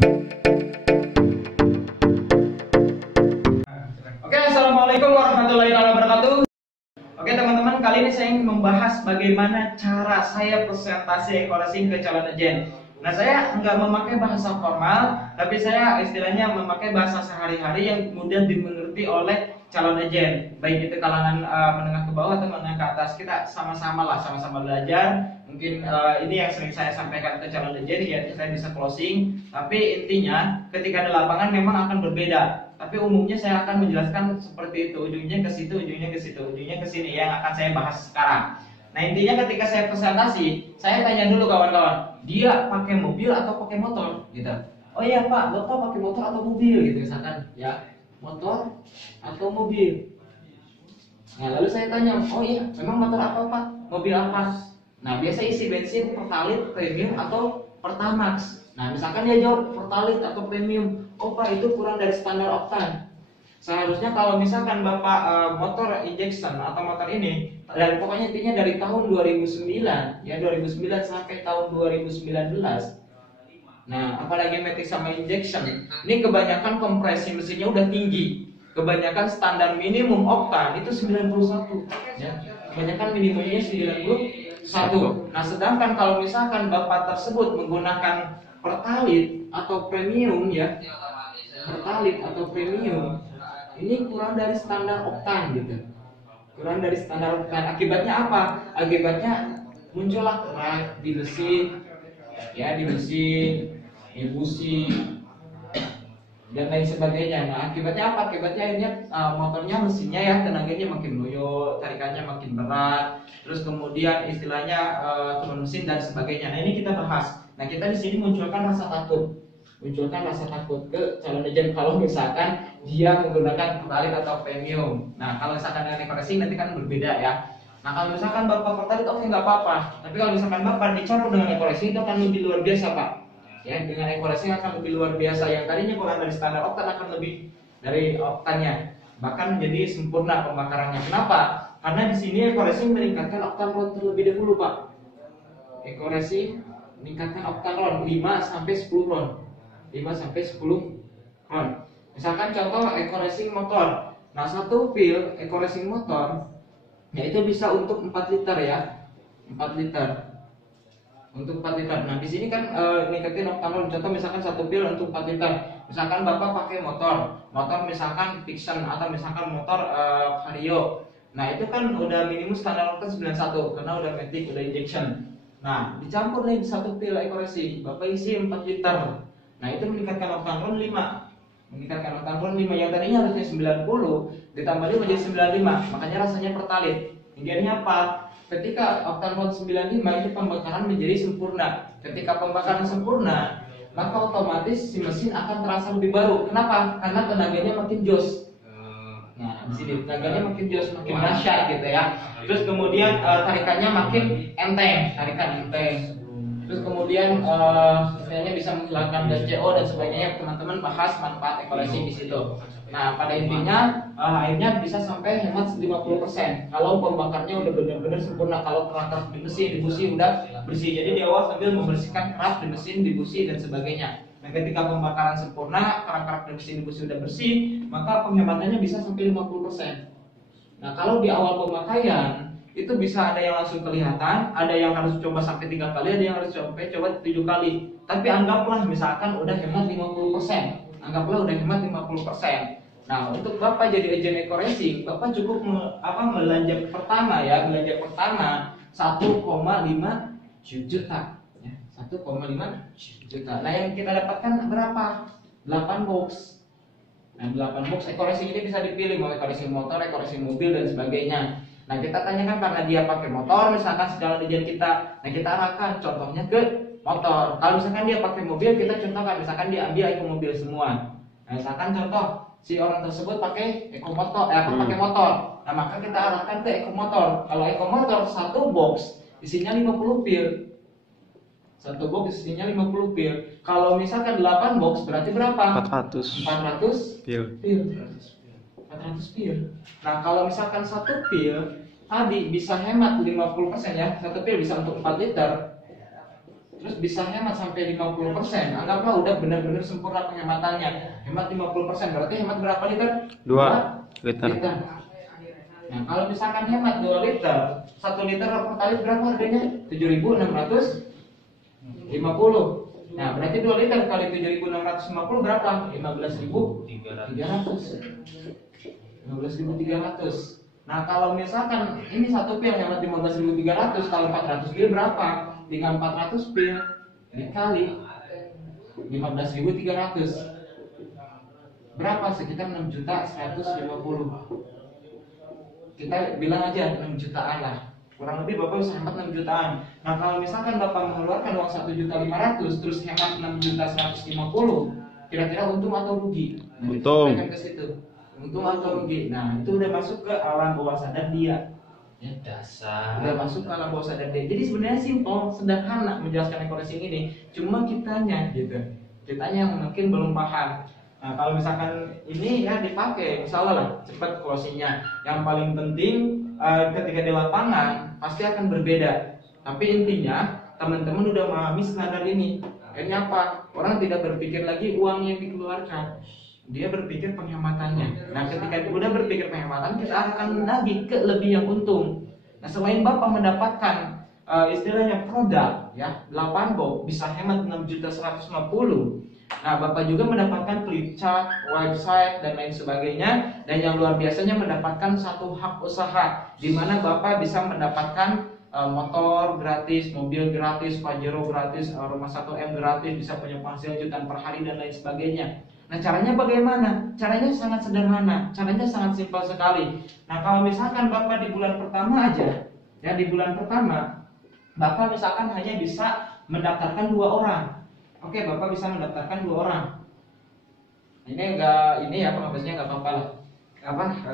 Oke, assalamualaikum warahmatullahi wabarakatuh. Oke teman-teman, kali ini saya ingin membahas bagaimana cara saya presentasi eco-racing ke calon agen. Nah, saya nggak memakai bahasa formal, tapi saya istilahnya memakai bahasa sehari-hari yang kemudian dimengerti oleh calon agen. Baik itu kalangan menengah ke bawah atau menengah ke atas, kita sama-sama lah, sama-sama belajar. Mungkin ini yang sering saya sampaikan ke calon agen, ya saya bisa closing. Tapi intinya, ketika di lapangan memang akan berbeda. Tapi umumnya saya akan menjelaskan seperti itu, ujungnya ke situ, ujungnya ke situ, ujungnya ke sini, yang akan saya bahas sekarang. Nah, intinya ketika saya presentasi, saya tanya dulu kawan-kawan, dia pakai mobil atau pakai motor gitu. Oh iya Pak, Bapak pakai motor atau mobil gitu misalkan, ya. Motor atau mobil. Nah, lalu saya tanya, oh iya, memang motor apa Pak? Mobil apa? Nah, biasa isi bensin Pertalite, premium atau Pertamax. Nah, misalkan dia jawab Pertalite atau premium, oh Pak, itu kurang dari standar oktan. Seharusnya kalau misalkan Bapak motor injection atau motor ini, dan pokoknya intinya dari tahun 2009, ya 2009 sampai tahun 2019. Nah, apalagi matic sama injection, ini kebanyakan kompresi mesinnya udah tinggi. Kebanyakan standar minimum oktan itu 91, ya. Kebanyakan minimumnya 91. Nah, sedangkan kalau misalkan Bapak tersebut menggunakan Pertalite atau premium, ya, Pertalite atau premium, ini kurang dari standar oktan gitu. Kurang dari standar oktan. Akibatnya apa? Akibatnya muncullah kerak di mesin, ya, di mesin, di busi, dan lain sebagainya. Nah, akibatnya apa? Akibatnya akhirnya motornya, mesinnya, ya, tenaganya makin loyo, tarikannya makin berat, terus kemudian istilahnya turun mesin dan sebagainya. Nah, ini kita bahas. Nah, kita di sini munculkan rasa takut ke calon agen kalau misalkan dia menggunakan Pertalite atau premium. Nah, kalau misalkan dengan eco-racing nanti kan berbeda, ya. Nah, kalau misalkan Bapak Pertalite, oke, nggak apa-apa. Tapi kalau misalkan Bapak dicampur dengan eco-racing, itu akan lebih luar biasa, Pak. Ya, dengan eco-racing akan lebih luar biasa. Yang tadinya kurang dari standar oktan akan lebih dari oktannya, bahkan menjadi sempurna pembakarannya. Kenapa? Karena di sini eco-racing meningkatkan oktan ron terlebih dahulu, Pak. Eco-racing meningkatkan oktan ron 5 sampai 10 ron. 5 sampai 10 ron. Misalkan contoh eco-racing motor. Nah, satu pil eco-racing motor, ya, itu bisa untuk 4 liter, ya. 4 liter. Untuk 4 liter. Nah, di sini kan ningkatin oktan ron. Contoh misalkan satu pil untuk 4 liter. Misalkan Bapak pakai motor misalkan Vixen atau misalkan motor Vario. Nah, itu kan udah minimum standar oktan 91 karena udah matic, udah injection. Nah, dicampur nih satu pil eco-racing, Bapak isi 4 liter. Nah, itu meningkatkan oktan ron 5. Meningkatkan oktan ron 5, yang tadinya harusnya 90 ditambah 5 jadi 95. Makanya rasanya Pertalite. Hingga apa? Ketika oktan ron 95 itu pembakaran menjadi sempurna. Ketika pembakaran sempurna, maka otomatis si mesin akan terasa lebih baru. Kenapa? Karena tenaganya makin jos. Nah, di sini tenaganya makin jos, makin dahsyat gitu, ya. Terus kemudian tarikannya makin enteng, tarikan enteng. Terus kemudian istilahnya bisa menghilangkan gas CO dan sebagainya. Teman-teman bahas manfaat eco-racing di situ. Nah, pada intinya akhirnya bisa sampai hemat 50% kalau pembakarnya udah benar-benar sempurna. Kalau kerak di mesin, di busi udah bersih. Jadi di awal sambil membersihkan kerak di mesin, di busi dan sebagainya. Nah, ketika pembakaran sempurna, kerak-kerak di mesin, di busi udah bersih, maka penghematannya bisa sampai 50%. Nah, kalau di awal pemakaian itu bisa ada yang langsung kelihatan, ada yang harus coba sampai 3 kali, ada yang harus coba 7 kali. Tapi anggaplah misalkan udah hemat 50%. Anggaplah udah hemat 50%. Nah, untuk Bapak jadi agen eco-racing, Bapak cukup belanja pertama, ya, belanja pertama 1,5 juta, ya, 1,5 juta. Nah, yang kita dapatkan berapa? 8 box. Nah, 8 box eco-racing ini bisa dipilih mau eco-racing motor, eco-racing mobil dan sebagainya. Nah, kita tanyakan karena dia pakai motor, misalkan segala tujuan kita. Nah, kita arahkan contohnya ke motor. Kalau misalkan dia pakai mobil, kita contohkan misalkan dia ambil eco mobil semua. Nah, misalkan contoh si orang tersebut pakai eco motor, pakai motor. Nah, maka kita arahkan ke eco motor. Kalau eco motor satu box isinya 50 pil. Satu box isinya 50 pil. Kalau misalkan 8 box berarti berapa? 400 pil. 400 pil. Nah, kalau misalkan satu pil tadi bisa hemat 50%, ya. Satu pil bisa untuk 4 liter. terus bisa hemat sampai 50%. Anggaplah udah benar-benar sempurna penghematannya. Hemat 50%, berarti hemat berapa liter? 2 liter. Nah, kalau misalkan hemat 2 liter, 1 liter pertalite berapa harganya? 7.650. Nah, berarti 2 liter kali 7.650 berapa? 15.300. 15.300. Nah, kalau misalkan ini satu pil hemat 15.300, kalau 400 pil berapa? Tinggal 400 pil dikali 15.300. Berapa? Sekitar 6.150. Kita bilang aja 6 jutaan lah. Kurang lebih Bapak bisa hemat 6 jutaan. Nah, kalau misalkan Bapak mengeluarkan uang 1.500.000 terus hemat 6.150, kira-kira untung atau rugi? Nah, untung. Ke situ. Untung atau rugi. Nah, itu udah masuk ke alam bawah sadar dia. Ya dasar. Udah masuk ke alam bawah sadar dia. Jadi sebenarnya simpel, sederhana menjelaskan ekorasing ini. Cuma kitanya gitu. Kitanya yang mungkin belum paham. Nah, kalau misalkan ini ya dipakai, misalnya lah cepat closingnya. Yang paling penting ketika di lapangan pasti akan berbeda. Tapi intinya teman-teman udah memahami standar ini. Akhirnya apa? Orang tidak berpikir lagi uang yang dikeluarkan. Dia berpikir penghematannya. Nah, ketika dia udah berpikir penghematan, kita akan lagi ke lebih yang untung. Nah, selain Bapak mendapatkan istilahnya produk ya 8 box bisa hemat 6.150. Nah, Bapak juga mendapatkan flip chart, website dan lain sebagainya. Dan yang luar biasanya mendapatkan satu hak usaha di mana Bapak bisa mendapatkan motor gratis, mobil gratis, Pajero gratis, rumah 1M gratis, bisa punya penghasilan jutaan per hari dan lain sebagainya. Nah, caranya bagaimana? Caranya sangat sederhana, caranya sangat simpel sekali. Nah, kalau misalkan Bapak di bulan pertama aja, ya di bulan pertama, Bapak misalkan hanya bisa mendaftarkan 2 orang. Oke, Bapak bisa mendaftarkan 2 orang. Ini ya penghabisnya nggak apa-apa lah.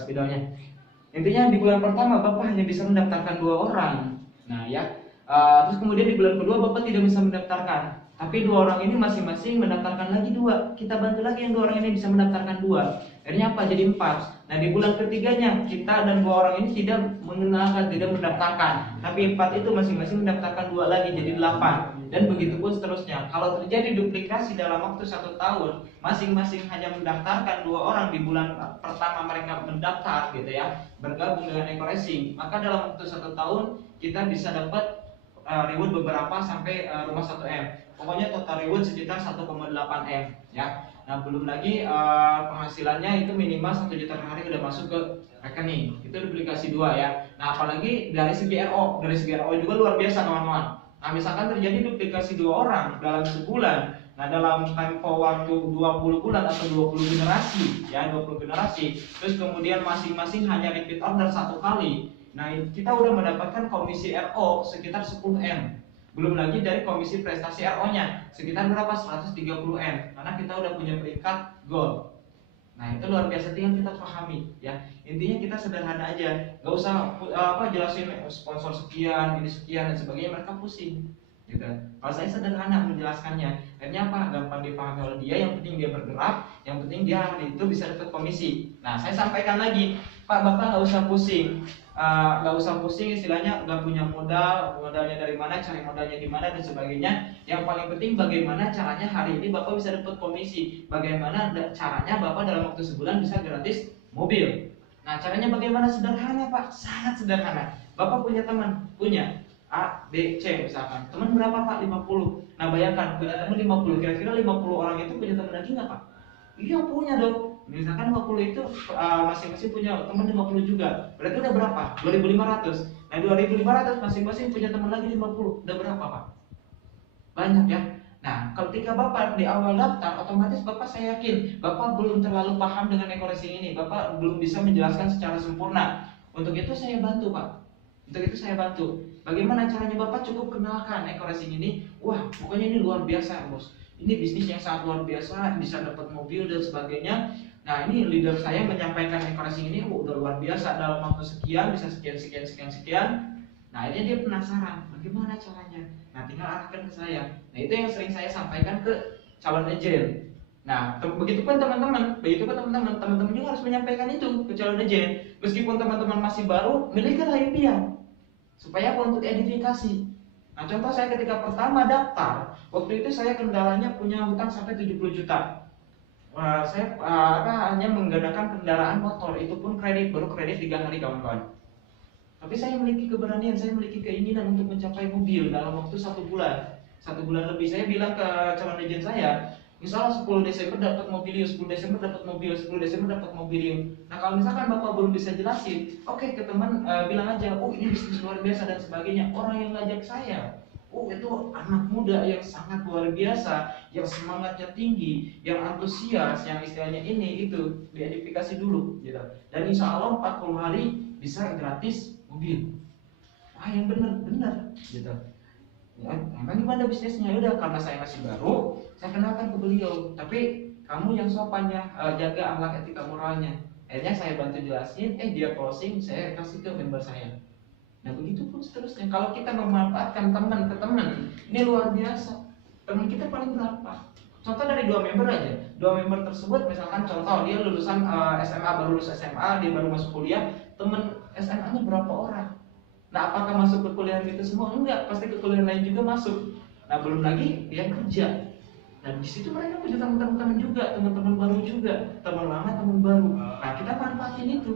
Spidolnya. Intinya di bulan pertama Bapak hanya bisa mendaftarkan 2 orang. Nah ya, terus kemudian di bulan kedua Bapak tidak bisa mendaftarkan. Tapi 2 orang ini masing-masing mendaftarkan lagi 2. Kita bantu lagi yang 2 orang ini bisa mendaftarkan 2. Akhirnya apa? Jadi 4. Nah, di bulan ketiganya kita dan 2 orang ini tidak mengenalkan, tidak mendaftarkan. Tapi 4 itu masing-masing mendaftarkan 2 lagi jadi 8. Dan begitu pun seterusnya. Kalau terjadi duplikasi dalam waktu 1 tahun, masing-masing hanya mendaftarkan 2 orang di bulan pertama mereka mendaftar gitu ya, bergabung dengan ekoracing, maka dalam waktu 1 tahun kita bisa dapat reward beberapa sampai rumah 1M. Pokoknya total reward sekitar 1,8 M ya. Nah, belum lagi penghasilannya itu minimal 1 juta per hari udah masuk ke rekening. Itu duplikasi 2 ya. Nah, apalagi dari segi RO, juga luar biasa kawan-kawan. Nah, misalkan terjadi duplikasi 2 orang dalam sebulan. Nah, dalam tempo waktu 20 bulan atau 20 generasi ya, 20 generasi. Terus kemudian masing-masing hanya repeat order 1 kali. Nah, kita udah mendapatkan komisi RO sekitar 10 M. Belum lagi dari komisi prestasi RO-nya sekitar berapa? 130 M. Karena kita udah punya peringkat gold. Nah, itu luar biasa, tinggal kita pahami ya. Intinya kita sederhana aja, nggak usah jelasin sponsor sekian, ini sekian dan sebagainya, mereka pusing. Gitu. Kalau saya sederhana menjelaskannya, akhirnya apa? Gampang dipahami oleh dia. Yang penting dia bergerak, yang penting dia hari itu bisa dapat komisi. Nah, saya sampaikan lagi, Pak, Bapak nggak usah pusing. Istilahnya nggak punya modalnya dari mana, cari modalnya di mana dan sebagainya. Yang paling penting bagaimana caranya hari ini Bapak bisa dapat komisi, bagaimana caranya Bapak dalam waktu sebulan bisa gratis mobil. Nah, caranya bagaimana? Sederhana, Pak, sangat sederhana. Bapak punya teman, punya A, B, C misalkan. Teman berapa, Pak? 50. Nah, bayangkan punya teman 50, kira-kira 50 orang itu punya teman lagi nggak, Pak? Iya, punya dong. Misalkan 50 itu masing-masing punya teman 50 juga. Berarti udah berapa? 2.500. Nah, 2.500 masing-masing punya teman lagi 50. Udah berapa, Pak? Banyak ya. Nah, ketika Bapak di awal daftar, otomatis Bapak, saya yakin Bapak belum terlalu paham dengan ekoracing ini. Bapak belum bisa menjelaskan secara sempurna. Untuk itu saya bantu, Pak. Bagaimana caranya? Bapak cukup kenalkan ekoracing ini. Wah, pokoknya ini luar biasa, Bos. Ini bisnis yang sangat luar biasa, bisa dapat mobil dan sebagainya. Nah, ini leader saya menyampaikan ekoracing ini udah luar biasa, dalam waktu sekian bisa sekian. Nah, ini dia penasaran, bagaimana caranya? Nah, tinggal arahkan ke saya. Nah, itu yang sering saya sampaikan ke calon agent. Nah, begitu pun teman-teman juga harus menyampaikan itu ke calon agent. Meskipun teman-teman masih baru, milikilah impian. Supaya apa? Untuk edifikasi. Nah, contoh saya ketika pertama daftar, waktu itu saya kendalanya punya hutang sampai 70 juta. Saya hanya menggunakan kendaraan motor, itu pun kredit, baru kredit 3 hari kawan-kawan. Tapi saya memiliki keberanian, saya memiliki keinginan untuk mencapai mobil dalam waktu 1 bulan. 1 bulan lebih. Saya bilang ke calon agent saya, misalnya 10 Desember dapat mobilium, 10 Desember dapat mobil, 10 Desember dapat mobilium. Nah, kalau misalkan Bapak belum bisa jelasin, oke, ke teman bilang aja, oh ini bisnis luar biasa dan sebagainya. Orang yang ngajak saya, oh itu anak muda yang sangat luar biasa, yang semangatnya tinggi, yang antusias, yang istilahnya ini itu diedifikasi dulu gitu. Dan insya Allah 40 hari bisa gratis mobil. Wah, yang benar gitu. Ya, emang gimana bisnisnya? Udah, karena saya masih baru, saya kenalkan ke beliau. Tapi kamu yang sopan ya, jaga akhlak etika moralnya. Akhirnya saya bantu jelasin, dia closing, saya kasih ke member saya. Nah, begitu pun seterusnya. Kalau kita memanfaatkan teman ke teman, ini luar biasa. Teman kita paling berapa? Contoh dari 2 member aja. 2 member tersebut, misalkan contoh dia lulusan SMA, baru lulus SMA, dia baru masuk kuliah. Teman SMA-nya berapa orang? Nah, apakah masuk ke kuliah itu semua? Enggak, pasti ke kuliah lain juga masuk. Nah, belum lagi yang kerja. Nah, di situ mereka punya teman-teman juga, teman-teman baru juga, teman lama, teman baru. Nah, kita manfaatin itu.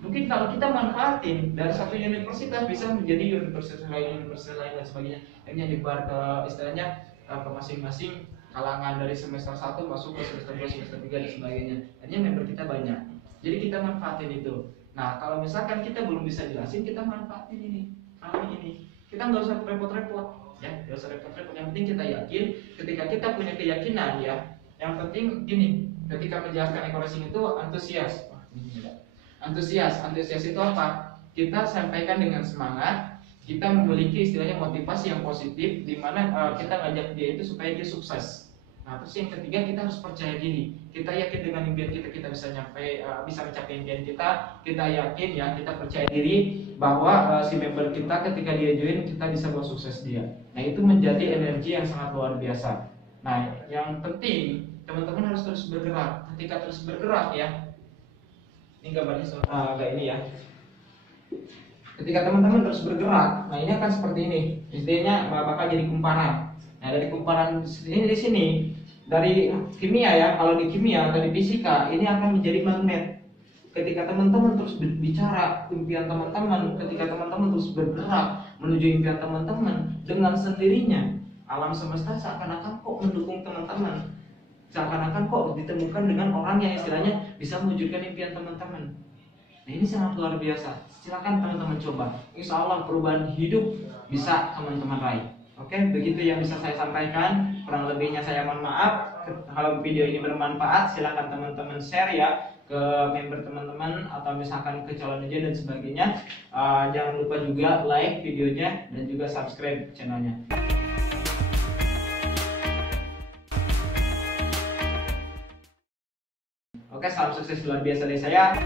Mungkin kalau kita manfaatin dari satu universitas bisa menjadi universitas lain dan sebagainya. Ini nyebar ke istilahnya ke masing-masing kalangan dari semester 1 masuk ke semester 2, semester 3 dan sebagainya. Hanya member kita banyak. Jadi kita manfaatin itu. Nah, kalau misalkan kita belum bisa jelasin, kita manfaatin ini. Kita nggak usah repot-repot, ya, nggak usah repot-repot. Yang penting kita yakin. Ketika kita punya keyakinan, ya, yang penting gini. Ketika menjelaskan eco-racing itu antusias. Antusias itu apa? Kita sampaikan dengan semangat. Kita memiliki istilahnya motivasi yang positif, di mana kita ngajak dia itu supaya dia sukses. Nah, terus yang ketiga, kita harus percaya diri. Kita yakin dengan impian kita bisa mencapai impian kita. Kita yakin, ya, kita percaya diri bahwa si member kita ketika dia join, kita bisa bawa sukses dia. Nah, itu menjadi energi yang sangat luar biasa. Nah, yang penting teman-teman harus terus bergerak. Ketika terus bergerak, ya, ini gambarnya agak ini ya. Ketika teman-teman terus bergerak, nah ini akan seperti ini. Istilahnya bakal jadi kumparan. Nah, dari kumparan ini di sini, dari kimia ya, kalau di kimia atau di fisika ini akan menjadi magnet. Ketika teman-teman terus bicara impian teman-teman, ketika teman-teman terus bergerak menuju impian teman-teman, dengan sendirinya alam semesta seakan-akan kok mendukung teman-teman. Seakan-akan kok ditemukan dengan orang yang istilahnya bisa mewujudkan impian teman-teman. Nah, ini sangat luar biasa. Silakan teman-teman coba. Insya Allah perubahan hidup bisa teman-teman raih. Oke, begitu yang bisa saya sampaikan. Kurang lebihnya saya mohon maaf. Kalau video ini bermanfaat, silakan teman-teman share ya ke member teman-teman atau misalkan ke calon aja dan sebagainya. Jangan lupa juga like videonya dan juga subscribe channelnya. Oke, salam sukses luar biasa dari saya.